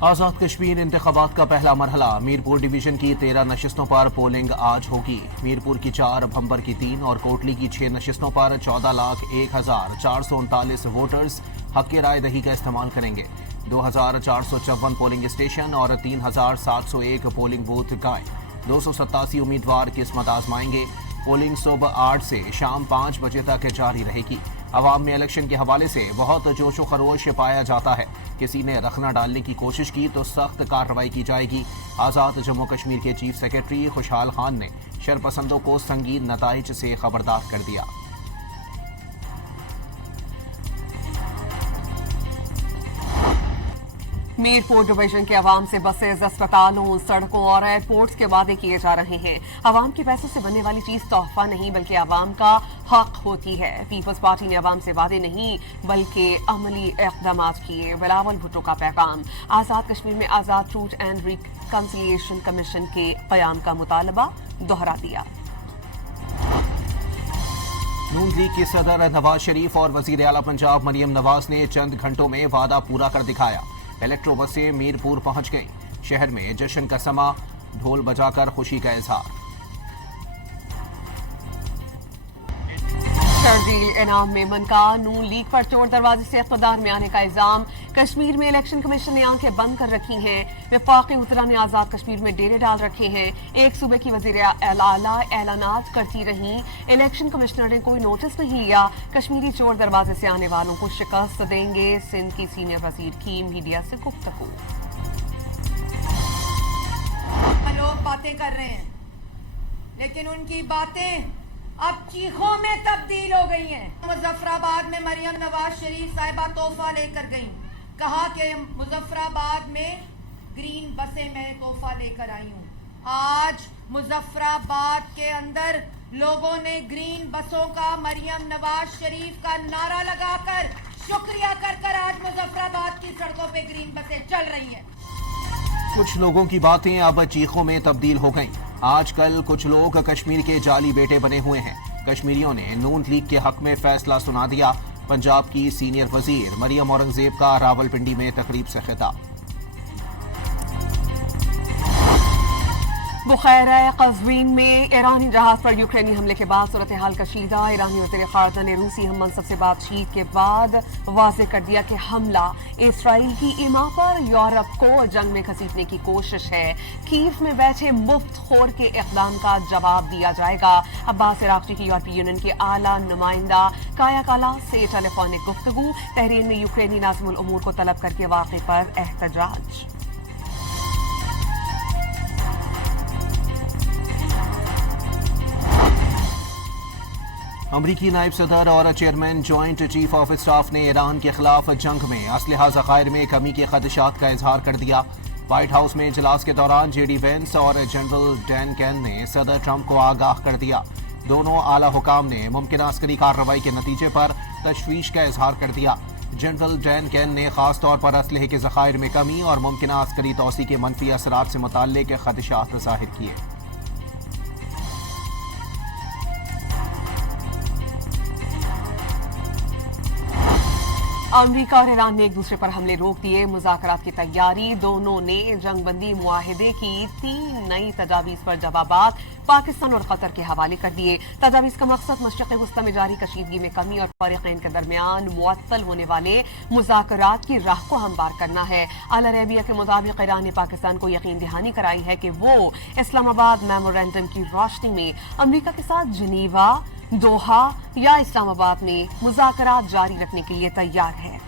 आज़ाद कश्मीर इंतखाबात का पहला मरहला। मीरपुर डिवीजन की 13 नशिस्तों पर पोलिंग आज होगी। मीरपुर की 4, भंबर की 3 और कोटली की 6 नशिस्तों पर 14,01,439 वोटर्स हक की राय दही का इस्तेमाल करेंगे। 2,454 पोलिंग स्टेशन और 3,701 पोलिंग बूथ कायम। 287 उम्मीदवार किस्मत आजमाएंगे। पोलिंग सुबह 8 से शाम 5 बजे तक जारी रहेगी। अवाम में इलेक्शन के हवाले से बहुत जोशो खरोश पाया जाता है। किसी ने रखना डालने की कोशिश की तो सख्त कार्रवाई की जाएगी। आज़ाद जम्मू कश्मीर के चीफ सेक्रेटरी खुशहाल खान ने शरपसंदों को संगीन नताइज से खबरदार कर दिया। मीरपुर डिवीजन के अवाम से बसेज, अस्पतालों, सड़कों और एयरपोर्ट्स के वादे किए जा रहे हैं। अवाम के पैसों से बनने वाली चीज तोहफा नहीं बल्कि अवाम का हक होती है। पीपल्स पार्टी ने अवाम से वादे नहीं बल्कि अमली इक़दाम किए। बिलावल भुट्टो का पैगाम। आज़ाद कश्मीर में आज़ाद ट्रूथ एंड रिकंसिलिएशन कमीशन के क़याम का मुतालबा दोहरा दिया। नून लीग के सदर नवाज शरीफ और वज़ीर आला पंजाब मरियम नवाज ने चंद घंटों में वादा पूरा कर दिखाया। इलेक्ट्रो बसें मीरपुर पहुंच गईं। शहर में जश्न का समा, ढोल बजाकर खुशी का इजहार। शर्जील इनाम मेमन का नून लीग पर चोर दरवाजे से इक़्तिदार में आने का इल्जाम। कश्मीर में इलेक्शन कमीशन ने आंखें बंद कर रखी हैं। वफाकी उतरा ने आज़ाद कश्मीर में डेरे डाल रखे हैं। एक सूबे की वज़ीर आला ऐलानात करती रहीं। इलेक्शन कमिश्नर ने कोई नोटिस नहीं लिया। कश्मीरी चोर दरवाजे से आने वालों को शिकस्त देंगे। सिंध की सीनियर वज़ीर की मीडिया से गुफ्तगू। लोग बातें कर रहे हैं लेकिन उनकी बातें अब चीखों में तब्दील हो गई हैं। मुजफ्फराबाद में मरियम नवाज शरीफ साहिबा तोहफा लेकर गईं। कहा कि मुजफ्फराबाद में ग्रीन बसें मैं तोहफा लेकर आई हूँ। आज मुजफ्फराबाद के अंदर लोगों ने ग्रीन बसों का मरियम नवाज शरीफ का नारा लगाकर शुक्रिया कर आज मुजफ्फराबाद की सड़कों पे ग्रीन बसें चल रही हैं। कुछ लोगों की बातें अब चीखों में तब्दील हो गईं। आजकल कुछ लोग कश्मीर के जाली बेटे बने हुए हैं। कश्मीरियों ने नून लीग के हक में फैसला सुना दिया। पंजाब की सीनियर वजीर मरियम औरंगजेब का रावलपिंडी में तकरीब से खिताब। बुखैरा कज़वीन में ईरानी जहाज पर यूक्रेनी हमले के बाद सूरत हाल कशीदा। ईरानी वज़ीर ख़ारजा ने रूसी हम मनसब से बातचीत के बाद वाज़ेह कर दिया कि हमला इसराइल की इमा पर यूरोप को जंग में घसीटने की कोशिश है। कीव में बैठे मुफ्त खोर के इक़दाम का जवाब दिया जाएगा। अब्बास इराक़ची की यूरोपीय यूनियन के आला नुमाइंदा काया काला से टेलीफोनिक गुफ्तगू। तहरीर में यूक्रेनी नाज़िमुल उमूर को तलब करके वाक़े पर एहतजाज। अमरीकी नायब सदर और chairman joint chief of staff ने ईरान के खिलाफ जंग में असलहा ज़खायर में कमी के खदशात का इजहार कर दिया। व्हाइट हाउस में इजलास के दौरान जेडी वेंस और जनरल डैन कैन ने सदर ट्रंप को आगाह कर दिया। दोनों आला हुकाम ने मुमकिन अस्करी कार्रवाई के नतीजे पर तशवीश का इजहार कर दिया। जनरल डैन कैन ने खास तौर पर असलहे के ज़खायर में कमी और मुमकिन अस्करी तोसी के मनफी असरात से मुताल्लिक़ खदशात ज़ाहिर किए। अमरीका और ईरान ने एक दूसरे पर हमले रोक दिए। मुज़ाकरात की तैयारी। दोनों ने जंगबंदी मुआहिदे की 3 नई तजावीज़ पर जवाबात पाकिस्तान और कतर के हवाले कर दिए। तजावीज़ का मकसद मशरिक़ वस्ती में जारी कशीदगी में कमी और फ़रीक़ैन के दरमियान मुअत्तल होने वाले मुज़ाकरात की राह को हमवार करना है। अल अरेबिया के मुताबिक ईरान ने पाकिस्तान को यकीन दहानी कराई है कि वो इस्लामाबाद मेमोरेंडम की रोशनी में अमरीका के साथ जिनीवा, दोहा या इस्लामाबाद में मुज़ाकरात जारी रखने के लिए तैयार है।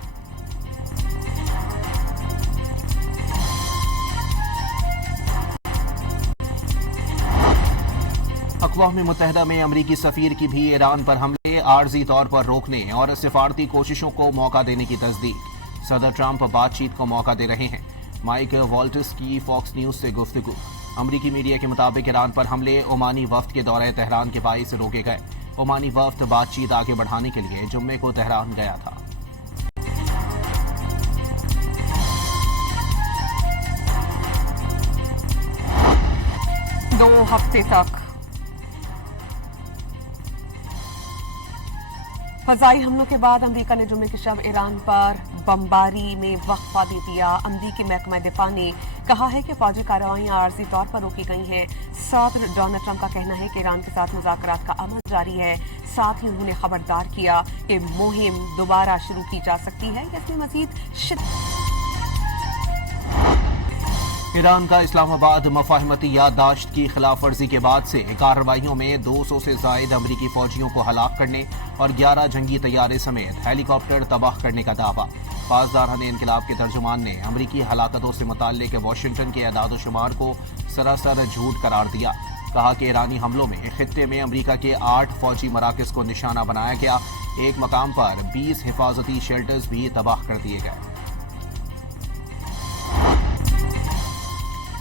अक़वाम मुत्तहिदा में अमरीकी सफ़ीर की भी ईरान पर हमले आर्जी तौर पर रोकने और सिफारती कोशिशों को मौका देने की तस्दीक। सदर ट्रंप बातचीत को मौका दे रहे हैं। माइक वॉल्टिस की फॉक्स न्यूज से गुफ्तगू। अमरीकी मीडिया के मुताबिक ईरान पर हमले ओमानी वफ्द के दौरे तेहरान के बाइस रोके गए। ओमानी वफ्द बातचीत आगे बढ़ाने के लिए जुम्मे को तेहरान गया था। 2 हफ्ते तक फजाई हमलों के बाद अमेरिका ने जुम्मे की शब ईरान पर बमबारी में वक्फा दे दिया। अमरीकी महकमा दिफा ने कहा है कि फौजी कार्रवाइयां आर्जी तौर पर रोकी गई हैं। सदर डोनाल्ड ट्रंप का कहना है कि ईरान के साथ मुज़ाकरात का अमल जारी है। साथ ही उन्होंने खबरदार किया कि मुहिम दोबारा शुरू की जा सकती है। इसमें मजीद ईरान का इस्लामाबाद मफाहमती याददाश्त की खिलाफ वर्जी के बाद से कार्रवाइयों में 200 से जायद अमरीकी फौजियों को हलाक करने और 11 जंगी तैयारे समेत हेलीकॉप्टर तबाह करने का दावा। पासदारान इनकलाब के तर्जुमान ने अमरीकी हलाकतों से मुताल्लिक वाशिंगटन के एदाद शुमार को सरासर झूठ करार दिया। कहा कि ईरानी हमलों में खित्ते में अमरीका के 8 फौजी मराकज को निशाना बनाया गया। एक मकाम पर 20 हिफाजती शेल्टर्स भी तबाह कर दिए गए।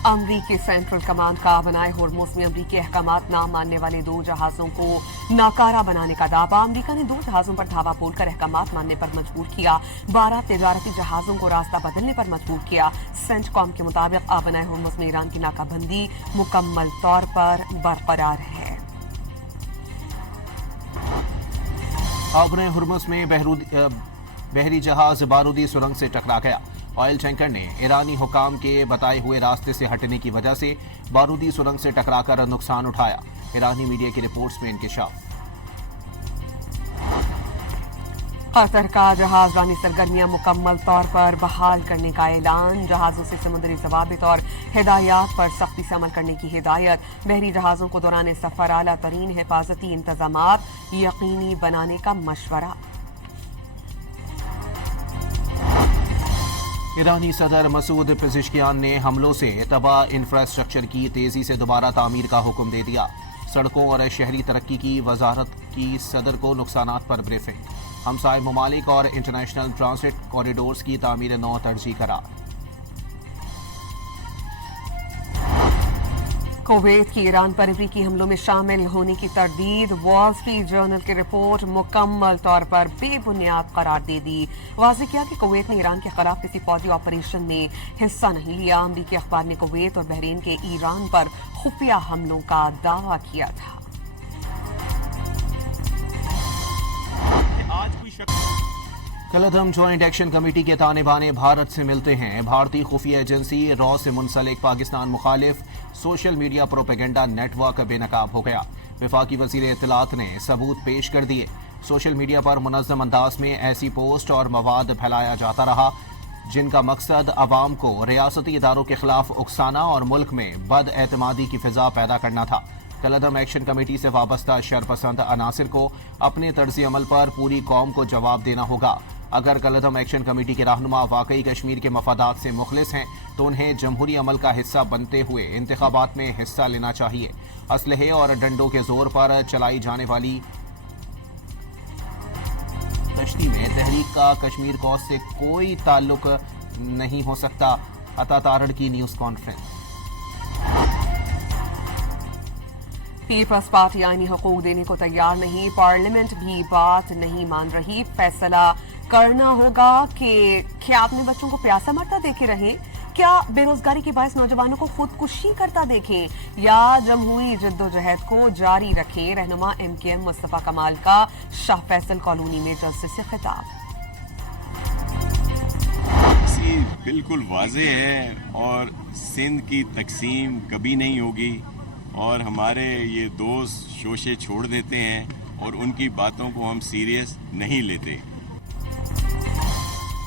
अमरीकी सेंट्रल कमांड का बनाए होर्मुज में अमरीकी अहकामात ना मानने वाले 2 जहाजों को नाकारा बनाने का दावा। अमरीका ने 2 जहाजों पर धावा बोलकर अहकामात मानने पर मजबूर किया। 12 तिजारती जहाजों को रास्ता बदलने पर मजबूर किया। सेंटकॉम के मुताबिक बनाए होर्मुज में ईरान की नाकाबंदी मुकम्मल तौर पर बरकरार है। आबने हुर्मुज में बहरी जहाज बारूदी सुरंग से टकरा गया। ऑयल टैंकर ने ईरानी हुकाम के बताए हुए रास्ते से हटने की वजह से बारूदी सुरंग से टकराकर नुकसान उठाया। ईरानी मीडिया की रिपोर्ट्स में इंकशाफ। कतर का जहाजरानी सरगर्मियां मुकम्मल तौर पर बहाल करने का ऐलान। जहाजों से समुद्री जवाबित और हिदायत पर सख्ती से अमल करने की हिदायत। बहरी जहाजों को दौरान सफर आला तरीन हिफाजती इंतजामात यकीनी बनाने का मशवरा। ईरानी सदर मसूद पेज़ेश्कियान ने हमलों से तबाह इंफ्रास्ट्रक्चर की तेजी से दोबारा तामीर का हुक्म दे दिया। सड़कों और शहरी तरक्की की वजारत की सदर को नुकसानात पर ब्रीफिंग। हमसाय ममालिक और इंटरनेशनल ट्रांसिट कॉरिडोर्स की तामीर नौ तरजीह करार। कुवैत की ईरान पर अमरीकी हमलों में शामिल होने की तरदीद। वॉल स्ट्रीट जर्नल की रिपोर्ट मुकम्मल तौर पर बेबुनियाद करार दे दी। वाज़ेह किया कि कुवैत ने ईरान के खिलाफ किसी फौजी ऑपरेशन में हिस्सा नहीं लिया। अमरीकी अखबार ने कुवैत और बहरीन के ईरान पर खुफिया हमलों का दावा किया था। कलअदम ज्वाइंट एक्शन कमेटी के ताने बाने भारत से मिलते हैं। भारतीय खुफिया एजेंसी रॉ से मुंसलिक पाकिस्तान मुखालिफ सोशल मीडिया प्रोपेगेंडा नेटवर्क बेनकाब हो गया। वफाकी वजीर इत्तलात ने सबूत पेश कर दिए। सोशल मीडिया पर मुनज़्ज़म अंदाज में ऐसी पोस्ट और मवाद फैलाया जाता रहा जिनका मकसद अवाम को रियासती इदारों के खिलाफ उकसाना और मुल्क में बद एतमादी की फिजा पैदा करना था। कलअदम एक्शन कमेटी से वाबस्ता शरपसंद अनासिर को अपने तर्ज अमल पर पूरी कौम को जवाब देना होगा। अगर कलअदम एक्शन कमेटी के रहनुमा वाकई कश्मीर के मफादात से मुखलिस हैं तो उन्हें जमहूरी अमल का हिस्सा बनते हुए इंतखाबात में हिस्सा लेना चाहिए। असलहे और डंडों के जोर पर चलाई जाने वाली कश्ती में तहरीक का कश्मीर कॉज से कोई ताल्लुक नहीं हो सकता। अता तारड़ की न्यूज कॉन्फ्रेंस। पीपल्स पार्टी आईनी हकूक देने को तैयार नहीं। पार्लियामेंट भी बात नहीं मान रही। फैसला करना होगा कि क्या अपने बच्चों को प्यासा मरता देखे रहे, क्या बेरोजगारी के बायस नौजवानों को खुदकुशी करता देखें या जमहूरी जद्दोजहद को जारी रखें। रहनुमा MKM मुस्तफा कमाल का शाह फैसल कॉलोनी में जलसे से खिताब। बिल्कुल वाज़ेह है और सिंध की तकसीम कभी नहीं होगी और हमारे ये दोस्त शोशे छोड़ देते हैं और उनकी बातों को हम सीरियस नहीं लेते।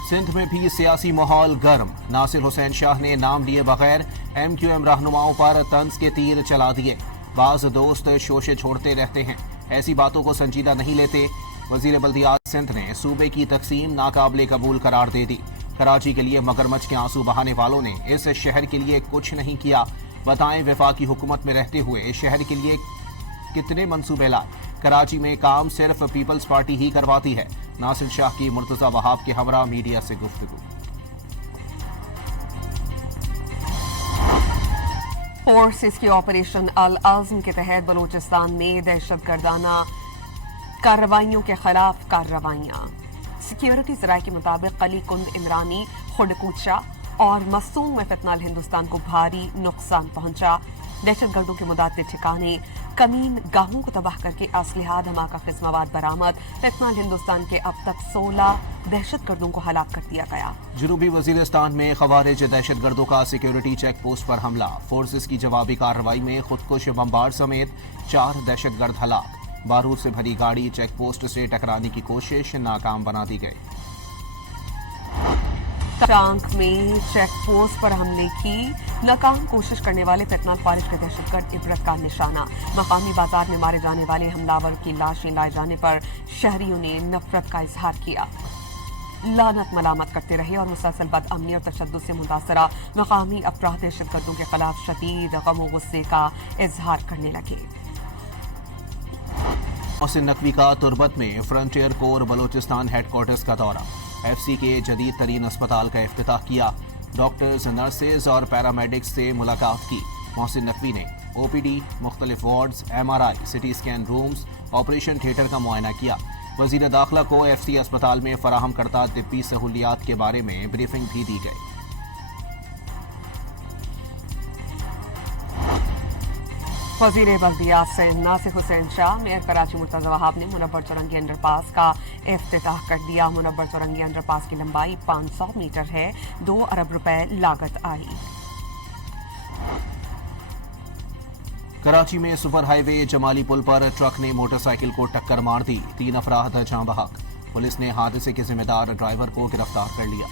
सिंध में भी सियासी माहौल गर्म। नासिर हुसैन शाह ने नाम लिए बगैर MQM रहनुमाओं पर तंज के तीर चला दिए। बाज दोस्त शोशे छोड़ते रहते हैं, ऐसी बातों को संजीदा नहीं लेते। वजीर बल्दियात सिंध ने सूबे की तकसीम नाकाबिले कबूल करार दे दी। कराची के लिए मगरमच्छ के आंसू बहाने वालों ने इस शहर के लिए कुछ नहीं किया। बताएं वफाकी हुकूमत में रहते हुए शहर के लिए कितने मंसूबे लाए। कराची में काम सिर्फ पीपल्स पार्टी ही करवाती है। नासिर शाह की मुर्तजा वहाब के हमरा मीडिया से गुफ्तगू। फोर्सेस की ऑपरेशन अल आज़म के तहत बलूचिस्तान में दहशतगर्दाना कार्रवाइयों के खिलाफ कार्रवाइयां। सिक्योरिटी जराये के मुताबिक कली कुंद, इमरानी, खुडकूचा और मसूम में फितनाल हिंदुस्तान को भारी नुकसान पहुंचा। दहशतगर्दों के मुदाते ठिकाने कमीन गाहों को तबाह करके असलहा धमाका किस्म मवाद बरामद। फिलहाल हिंदुस्तान के अब तक 16 दहशतगर्दों को हलाक कर दिया गया। जनूबी वजीरिस्तान में खवारिज दहशतगर्दों का सिक्योरिटी चेक पोस्ट पर हमला। फोर्सेस की जवाबी कार्रवाई में खुदकुश बमबार समेत 4 दहशतगर्द हलाक। बारूद से भरी गाड़ी चेक पोस्ट से टकराने की कोशिश नाकाम बना दी गई। टांक में चेक पोस्ट पर हमले की नाकाम कोशिश करने वाले फितनाल फारिज के दहशतगर्द इबरत का निशाना। मकामी बाजार में मारे जाने वाले हमलावर की लाशें लाए जाने पर शहरियों ने नफरत का इजहार किया, लानत मलामत करते रहे और मुसलसल बदअमनी और तशद्दुद से मुतासरा मकामी अफराद दहशतगर्दों के खिलाफ शदीद गम और गुस्से का इजहार करने लगे। मोहसिन नकवी का तुर्बत में फ्रंटियर कोर बलूचिस्तान हेडक्वार्टर्स का दौरा। एफसी के जदीद तरीन अस्पताल का इफ्तिताह किया। डॉक्टर्स, नर्सेज और पैरामेडिक्स से मुलाकात की। मोहसिन नकवी ने ओपीडी, मुख्तलिफ wards, MRI, CT scan rooms, operation theatre का मुआयना किया। वजीर दाखिला को एफसी अस्पताल में फराहम करता तिब्बी सहूलियात के बारे में ब्रीफिंग भी दी गई। वजीर बल्दियात से नासिर हुसैन शाह, मेयर कराची मुर्तजा वहाब ने मुनव्वर चौरंगी अंडरपास का इफ्तिताह कर दिया। मुनव्वर चौरंगी अंडरपास की लंबाई 500 मीटर है। 2 अरब रुपए लागत आई। कराची में सुपर हाईवे जमाली पुल पर ट्रक ने मोटरसाइकिल को टक्कर मार दी। 3 अफराद जाँ बहक। पुलिस ने हादसे के जिम्मेदार ड्राइवर को गिरफ्तार कर लिया।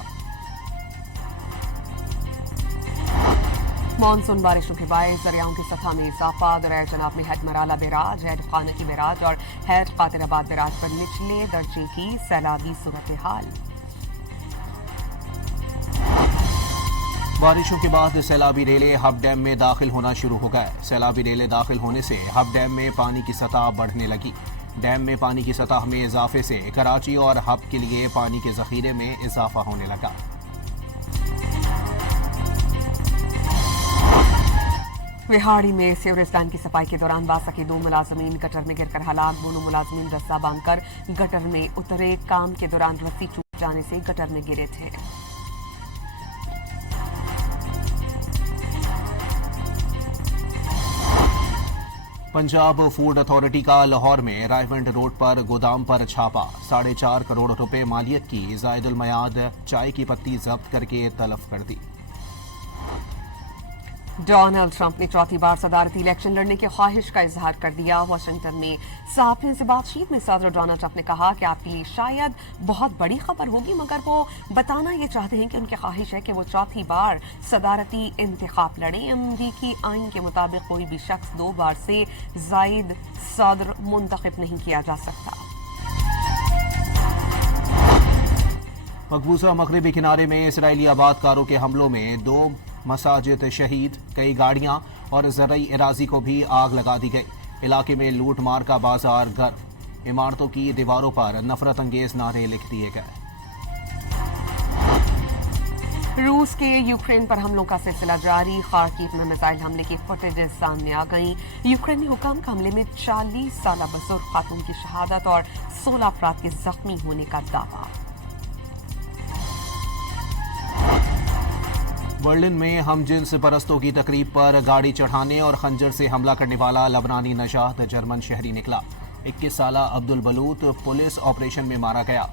मानसून बारिशों के बायस दरियाओं की सतह में इजाफा। दरिया जनाब में head Marala barrage, head Khanki barrage और हैड कातिराबाद बैराज पर निचले दर्जे की सैलाबी सूरत हाल। बारिशों के बाद सैलाबी रेले हब डैम में दाखिल होना शुरू हो गए। सैलाबी रेले दाखिल होने से हब डैम में पानी की सतह बढ़ने लगी। डैम में पानी की सतह में इजाफे से कराची और हब के लिए पानी के जखीरे में इजाफा होने लगा। विहाड़ी में सिवरेस्तान की सफाई के दौरान वासा के 2 मुलाजमीन गटर में गिरकर हलाक। दोनों मुलाजमीन रस्सा बांधकर गटर में उतरे। काम के दौरान रस्सी टूट जाने से गटर में गिरे थे। पंजाब फूड अथॉरिटी का लाहौर में रायवंड रोड पर गोदाम पर छापा। 4.5 करोड़ रुपए मालियत की जायदुल मयाद चाय की पत्ती जब्त करके तलब कर दी। डोनाल्ड ट्रंप ने चौथी बार सदारती इलेक्शन लड़ने की ख्वाहिश का इजहार कर दिया। वाशिंगटन में सहाफियों से बातचीत में सदर डोनाल्ड ट्रंप ने कहा कि आपके लिए शायद बहुत बड़ी खबर होगी, मगर वो बताना ये चाहते हैं कि उनकी ख्वाहिश है कि वो चौथी बार सदारती इंतखाब लड़ें। अमरीकी आइन के मुताबिक कोई भी शख्स 2 बार से जायद सदर मुंतखब नहीं किया जा सकता। मकबूजा मगरबी किनारे में इसराइली आबादकारों के हमलों में 2 मसाजिद शहीद, कई गाड़ियां और ज़रई एराजी को भी आग लगा दी गई। इलाके में लूट मार का बाजार गर्म। इमारतों की दीवारों पर नफरत अंगेज नारे लिख दिए गए। रूस के यूक्रेन पर हमलों का सिलसिला जारी। खार्किव में मिसाइल हमले की फुटेजेस सामने आ गई। यूक्रेनी हुकाम के हमले में 40 साल बुजुर्ग खातून की शहादत और 16 अफराद के जख्मी होने का दावा। बर्लिन में हम जिन्स परस्तों की तकरीब पर गाड़ी चढ़ाने और खंजर से हमला करने वाला लबनानी नशात जर्मन शहरी निकला। 21 साला अब्दुल बलूत पुलिस ऑपरेशन में मारा गया।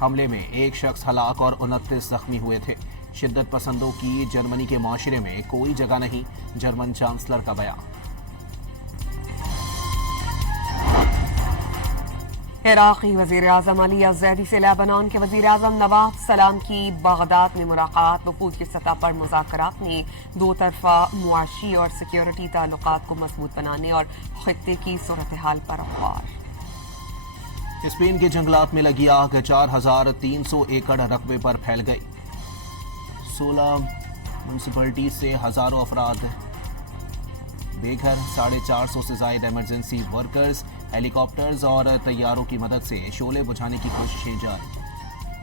हमले में 1 शख्स हलाक और 29 जख्मी हुए थे। शिद्दत पसंदों की जर्मनी के माशरे में कोई जगह नहीं, जर्मन चांसलर का बयान। इराक़ी वज़ीर आज़म अली अज़ैदी से लेबनान के वज़ीर आज़म नवाफ सलाम की बागदाद में मुलाकात। वफूद की सतह पर मुज़ाकरात ने 2 तरफ़ा मुआशी और सिक्योरिटी ताल्लुकात को मजबूत बनाने और खित्ते की सूरत हाल पर गौर। स्पेन के जंगलात में लगी आग 4300 एकड़ रकबे पर फैल गई। 16 म्यूनसिपलिटी से हजारों अफराद बेघर। 450 से ज्यादा इमरजेंसी वर्कर्स हेलीकॉप्टर्स और तैयारों की मदद से शोले बुझाने की कोशिशें जारी।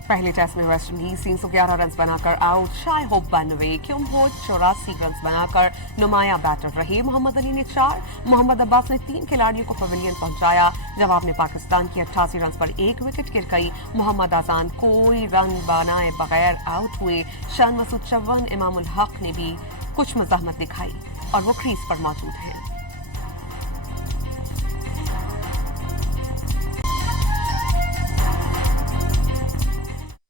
पहले टेस्ट में वेस्ट इंडीज 311 रन बनाकर आउट। शाय होप 92, क्यों हो 84 रन बनाकर नुमाया बैटर रहे। मोहम्मद अली ने 4, मोहम्मद अब्बास ने 3 खिलाड़ियों को पवेलियन पहुंचाया। जवाब में पाकिस्तान की 88 रन पर 1 विकेट गिर गई। मोहम्मद आजान कोई रन बनाए बगैर आउट हुए। शान मसूद 54, इमामुल हक ने भी कुछ मज़ाहमत दिखाई और वो क्रीज पर मौजूद हैं।